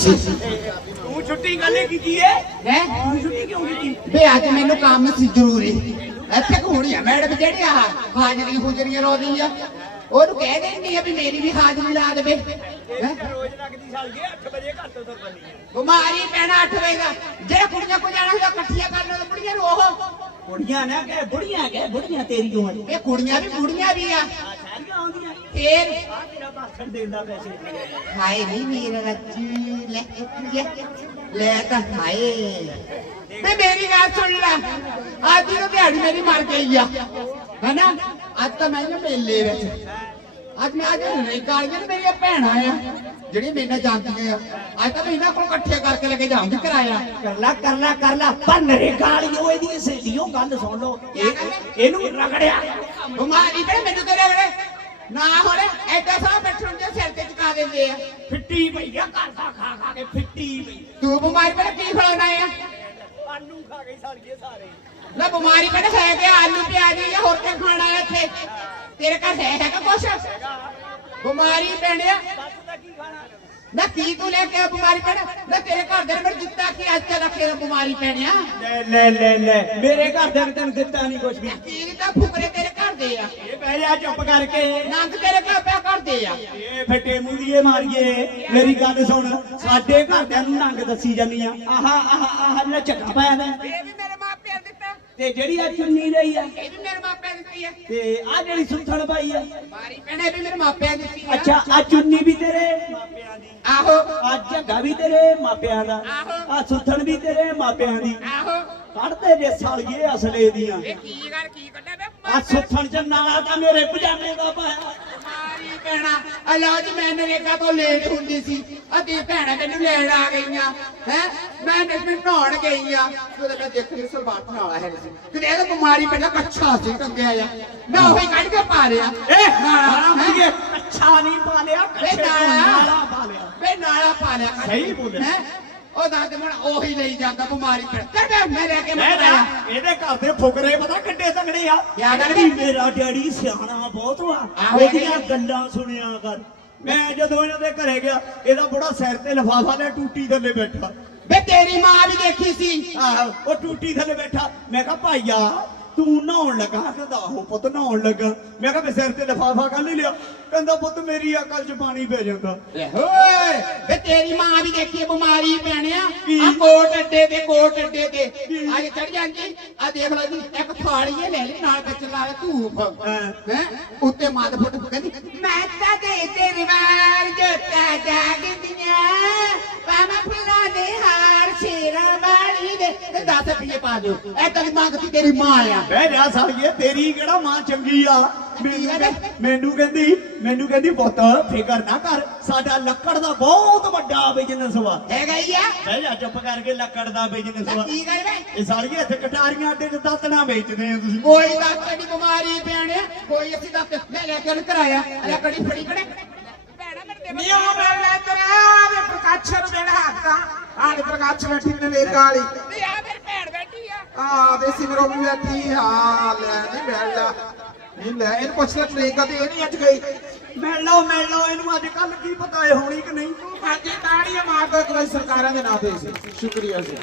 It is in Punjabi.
ਤੂੰ ਛੁੱਟੀ ਕਾਲੇ ਕੀਤੀ ਏ? ਹੈ? ਤੂੰ ਛੁੱਟੀ ਕਿਉਂ ਕੀਤੀ? ਬੇ ਅੱਜ ਮੈਨੂੰ ਕੰਮ ਸੀ ਜ਼ਰੂਰੀ। ਇੱਥੇ ਕੋਣੀ ਆ ਮੈਡਮ ਜਿਹੜੀ ਆ ਹਾਜ਼ਰੀ ਹੁਜਰੀਆਂ ਲਾਉਂਦੀ ਆ ਉਹਨੂੰ ਕਹਿ ਦੇਣੀ ਆ ਵੀ ਮੇਰੀ ਵੀ ਹਾਜ਼ਰੀ ਲਾ ਦੇਵੇ? ਰੋਜ਼ ਲੱਗਦੀ ਸਾਲ ਕੇ 8 ਵਜੇ ਘਰ ਤੋਂ ਤੁਰਨੀ ਬਿਮਾਰੀ ਪੈਣਾ 8 ਵਜੇ ਦਾ। ਜਿਹੜੇ ਕੁੜੀਆਂ ਕੋ ਜਾਣਾ ਹੁੰਦਾ ਇਕੱਠੀਆਂ ਕਰਨ ਨੂੰ ਬੁੜੀਆਂ ਨੂੰ ਉਹ। ਕੁੜੀਆਂ ਨਾ ਕਹਿ ਬੁੜੀਆਂ ਕਹਿ ਬੁੜੀਆਂ ਤੇਰੀ ਉਮਰ ਇਹ ਕੁੜੀਆਂ ਵੀ ਬੁੜੀਆਂ ਵੀ ਆ। ਸਾਰੀਆਂ ਆਉਂਦੀਆਂ। ਫੇਰ? ਆ ਤੇਰਾ ਭਾਸ਼ਣ ਦੇਂਦਾ ਪੈਸੇ। ਹਾਏ ਨਹੀਂ ਮੇਰਾ ਰੱਜੀ ਲੈ ਲੈ ਲੈ ਤਾਂ ਹਾਏ। ਤੇ ਮੇਰੀ ਗੱਲ ਸੁਣ ਲੈ ਅੱਜ ਦੀ ਦਿਹਾੜੀ ਮੇਰੀ ਮਰ ਗਈ ਆ। ਹੈਨਾ? ਅੱਜ ਤਾਂ ਮੈਂ ਮੇਲੇ ਵਿੱਚ। ਅੱਜ ਮੈਂ ਅੱਜ ਰੇਕਾਲੀਆਂ ਨੇ ਮੇਰੀਆਂ ਭੈਣਾਂ ਆ। ਜਿਹੜੀਆਂ ਮੇਰੇ ਨਾਲ ਜਾਂਦੀਆਂ ਆ। ਅੱਜ ਤਾਂ ਮੈਂ ਇਹਨਾਂ ਕੋਲ ਇਕੱਠੇ ਕਰਕੇ ਲੈ ਕੇ ਜਾਊਂਗੀ ਕਿਰਾਇਆ। ਕਰ ਲਾ ਕਰ ਲਾ ਕਰ ਲਾ। ਪੰਨ ਰੇ ਗਾਲੀ ਸੁਣ ਲਓ। ਇਹ- ਇਹਨੂੰ ਰਗੜਿਆ। ਬਿਮਾਰੀ ਤੇ ਮੈਨੂੰ ਤੇ ਰਗੜੇ? ਨਾ ਹੋਲੇ ਐਡਾ ਸਾਹ ਬੈਠਣ ਦੇ ਸਿਰ ਤੇ ਚੁਕਾ ਦਿੰਦੇ ਆ। ਫਿੱਟੀ ਪਈਆ ਘਰ ਦਾ ਖਾ ਖਾ ਕੇ ਫਿੱਟੀ ਪਈ। ਤੂੰ ਬਿਮਾਰੀ ਪਰ ਕੀ ਖਲਾਉਣਾ ਆ? ਆਲੂ ਖਾ ਗਈ ਸਾਲੀਏ ਸਾਰੇ। ਨਾ ਬਿਮਾਰੀ ਪਰ ਹੈ ਕਿ ਆਲੂ ਪਿਆਜ਼ ਜਾਂ ਹੋਰ ਕੀ ਖਾਣਾ ਆ ਇੱਥੇ? ਤੇਰੇ ਘਰ ਹੈ ਹੈਗਾ ਕੁਛ? ਬਿਮਾਰੀ ਪੈਣਿਆ ਨਾ ਕੀ ਤੂੰ ਲੈ ਕੇ ਆ ਬਿਮਾਰੀ ਪੈਣਾ ਨਾ ਤੇਰੇ ਘਰ ਦੇ ਮੈਨੂੰ ਦਿੱਤਾ ਕੀ ਅੱਜ ਤੱਕ ਰੱਖੇ ਬਿਮਾਰੀ ਪੈਣਿਆ ਲੈ ਲੈ ਲੈ ਲੈ। ਮੇਰੇ ਘਰ ਦੇ ਤੈਨੂੰ ਦਿੱਤਾ ਨਹੀਂ ਕੁਝ ਵੀ। ਕੀ ਤਾਂ ਫੁਕਰੇ ਤੇਰੇ ਘਰ ਦੇ ਆ। ਇਹ ਬਹਿ ਜਾ ਚੁੱਪ ਕਰਕੇ। ਨੰਗ ਤੇਰੇ ਘਰ ਪਿਆ ਕਰਦੇ ਆ। ਇਹ ਫੱਟੇ ਮੁੰਦੀਏ ਮਾਰੀਏ। ਮੇਰੀ ਗੱਲ ਸੁਣ ਸਾਡੇ ਘਰਦਿਆਂ ਨੂੰ ਨੰਗ ਦੱਸੀ ਜਾਂਦੀ ਆ। ਆਹਾ ਆਹਾ ਆਹਾ ਜਿਹੜਾ ਝੱਗਾ ਪਾਇਆ ਦਾ ਇਹ ਵੀ ਮੇਰੇ ਮਾਪਿਆਂ ਦਿੱਤਾ। ਤੇ ਜਿਹੜੀ ਆ ਚੁੰਨੀ ਰਹੀ ਆ। ਇਹ ਵੀ ਮੇਰੇ ਦਿੱਤੀ ਆ। ਤੇ ਆ ਜਿਹੜੀ ਸੁੱਥਣ ਪਾਈ ਆ। ਬਿਮਾਰੀ ਪੈਣਾ ਇਹ ਵੀ ਮੇਰੇ ਮਾਪਿਆਂ ਨੇ ਦਿੱਤੀ ਅੱਛਾ ਆ ਚੁੰਨੀ ਵੀ ਤੇਰੇ ਮਾਪਿਆਂ ਦੀ। ਆਹੋ। ਆ ਝੱਗਾ ਵੀ ਤੇਰੇ ਮਾਪਿਆਂ ਦਾ। ਆਹੋ। ਆ ਸੁੱਥਣ ਵੀ ਤੇਰੇ ਮਾਪਿਆਂ ਦੀ। ਆਹੋ। ਕੱਢਦੇ ਜੇ ਸਾਲੀਏ ਅਸਲੇ ਦੀਆਂ। ਇਹ ਕੀ ਗੱਲ ਕੀ ਕੱਢਿਆ ਬੇ ਆ ਸੁੱਥਣ ਚ ਨਾਲਾ ਤਾਂ ਮੇਰੇ ਪਜਾਮੇ ਦਾ ਪਾਇਆ। ਪੈਣਾ। ਅਲਾਜ ਮੈਂ ਨਰੇਗਾ ਤੋਂ ਲੇਟ ਹੁੰਦੀ ਸੀ। ਅਦੀ ਭੈਣਾਂ ਮੈਨੂੰ ਲੈਣ ਆ ਗਈਆਂ। ਹੈ? ਮੈਂ ਨਵੇਂ ਨਹਾਉਣ ਗਈ ਆ। ਉਹਦੇ ਮੈਂ ਦੇਖੀ ਸਲਵਾਰ ਨਾਲਾ ਹੈ ਸੀ। ਕਿਤੇ ਇਹ ਬਿਮਾਰੀ ਪੈਣਾ ਕੱਛਾ ਸੀ ਟੰਗਿਆ ਆ ਮੈਂ ਉਹੀ ਕੱਢ ਕੇ ਪਾ ਲਿਆ ਏ ਨਾਲਾ? ਮੁੰਡੀਏ ਅੱਛਾ ਨਹੀਂ ਪਾ ਲਿਆ ਕੱਛੇ ਨਾਲਾ। ਪਾ ਲਿਆ ਵੇ ਨਾਲਾ ਪਾ ਲਿਆ ਸਹੀ ਬੋਲਿਆ। ਹੈਂ? ਉਹ ਦੱਸ ਮਣ ਉਹੀ ਲਈ ਜਾਂਦਾ ਬਿਮਾਰੀ ਪੈਣਾ ਚੱਲ ਬੇ ਮੈਂ ਲੈ ਕੇ ਮੈਂ ਮੈਂ ਨਾ ਇਹਦੇ ਘਰ ਦੇ ਫੁਕਰੇ ਪਤਾ ਕਿੱਡੇ ਤਗੜੇ ਆ। ਕਿਆ ਗੱਲ ਕਹਿੰਦੀ ਵੇ? ਮੇਰਾ ਡੈਡੀ ਸਿਆਣਾ ਬਹੁਤ ਵਾ। ਆਹੋ, ਉਹਦੀਆਂ ਗੱਲਾਂ ਸੁਣਿਆ ਕਰ। ਮੈਂ ਜਦੋਂ ਇਹਨਾਂ ਦੇ ਘਰੇ ਗਿਆ ਇਹਦਾ ਬੜਾ ਸਿਰ ਤੇ ਲਫਾਫਾ ਲੈ ਟੂਟੀ ਥੱਲੇ ਬੈਠਾ। ਵੇ ਤੇਰੀ ਮਾਂ ਵੀ ਦੇਖੀ ਸੀ। ਆਹੋ ਉਹ ਟੂਟੀ ਥੱਲੇ ਬੈਠਾ। ਮੈਂ ਕਿਹਾ ਭਾਈਆ ਤੂੰ ਨਹਾਉਣ ਲੱਗਾ ਕਹਿੰਦਾ ਆਹੋ ਪੁੱਤ ਨਹਾਉਣ ਲੱਗਾ। ਮੈਂ ਕਿਹਾ ਮੈਂ ਸਿਰ ਤੇ ਲਫਾਫਾ ਕੱਢ ਹੀ ਲਿਆ। ਕਹਿੰਦਾ ਪੁੱਤ ਮੇਰੀ ਅਕਲ 'ਚ ਪਾਣੀ ਪੈ ਜਾਂਦਾ। ਓਏ ਵੇ ਤੇਰੀ ਮਾਂ ਵੀ ਦੇਖੀ ਬਿਮਾਰੀ ਪੈਣਿਆ? ਆ। ਕੋਟ ਅੱਡੇ ਤੇ ਕੋਟ ਅੱਡੇ ਤੇ। ਅੱਜ ਚੜ ਜਾਂਦੀ ਆ ਦੇਖ ਲੈ ਜੀ ਇੱਕ ਥਾਲੀ ਇਹ ਲੈ ਲਈ ਨਾਲ ਵਿੱਚ ਲਾ ਲੈ ਧੂਫ। ਹਾਂ। ਉੱਤੇ ਮਾਤ ਫੁੱਟ ਕਹਿੰਦੀ ਮੈਂ ਤਾਂ ਦੇ ਤੇਰੀ ਵਾਰ ਜੋਤਾ ਜਾਗਦੀਆਂ ਤੇ 10 ਰੁਪਏ ਪਾ ਦਿਓ। ਇਹ ਤਾਂ ਮੰਗਦੀ ਤੇਰੀ ਮਾਂ ਆ। ਬਹਿ ਜਾ ਸਾਲੀਏ ਤੇਰੀ ਕਿਹੜਾ ਮਾਂ ਚੰਗੀ ਆ? ਮੈਨੂੰ ਕਹਿ- ਮੈਨੂੰ ਕਹਿੰਦੀ ਮੈਨੂੰ ਕਹਿੰਦੀ ਪੁੱਤ ਫਿਕਰ ਨਾ ਕਰ। ਸਾਡਾ ਲੱਕੜ ਦਾ ਬਹੁਤ ਵੱਡਾ ਬਿਜ਼ਨਸ ਵਾ। ਹੈਗਾ ਹੀ ਆ। ਬਹਿ ਜਾ ਚੁੱਪ ਕਰਕੇ ਲੱਕੜ ਦਾ ਬਿਜ਼ਨਸ ਵਾ। ਕੀ ਗੱਲ ਵੇ ਇਹ ਸਾਲੀਏ ਇੱਥੇ ਕਟਾਰੀਆਂ ਅੱਡੇ 'ਚ ਦਾਤਣਾ ਵੇਚਦੇ ਆ ਤੁਸੀਂ। ਕੋਈ ਡਾਕਟਰ ਦੀ ਬਿਮਾਰੀ ਪਿਆਣਿਆ ਕੋਈ ਅਸੀਂ ਡਾਕਟਰ ਮੈਂ ਲੈ ਕੇ ਉਹਨੂੰ ਕਰਾਇਆ। ਲੱਕੜੀ ਫੜੀ ਕੜੇ ਹਾਂ ਲੈ ਇਹਨੂੰ ਪੁੱਛ ਲੈ ਟ੍ਰੇਨ ਕਦੇ ਇਹ ਨਹੀਂ ਅੱਜ ਗਈ। ਮਿਲ ਲਓ ਮਿਲ ਲਓ ਇਹਨੂੰ ਅੱਜ ਕੱਲ ਕੀ ਪਤਾ ਇਹ ਹੋਣੀ ਕਿ ਨਹੀਂ। ਹਾਂਜੀ ਤਾੜੀਆਂ ਮਾਰ ਦੋ ਇੱਕ ਵਾਰੀ ਸਰਕਾਰਾਂ ਦੇ ਨਾਂ ਤੇ। ਸੀ ਸ਼ੁਕਰੀਆ ਜੀ।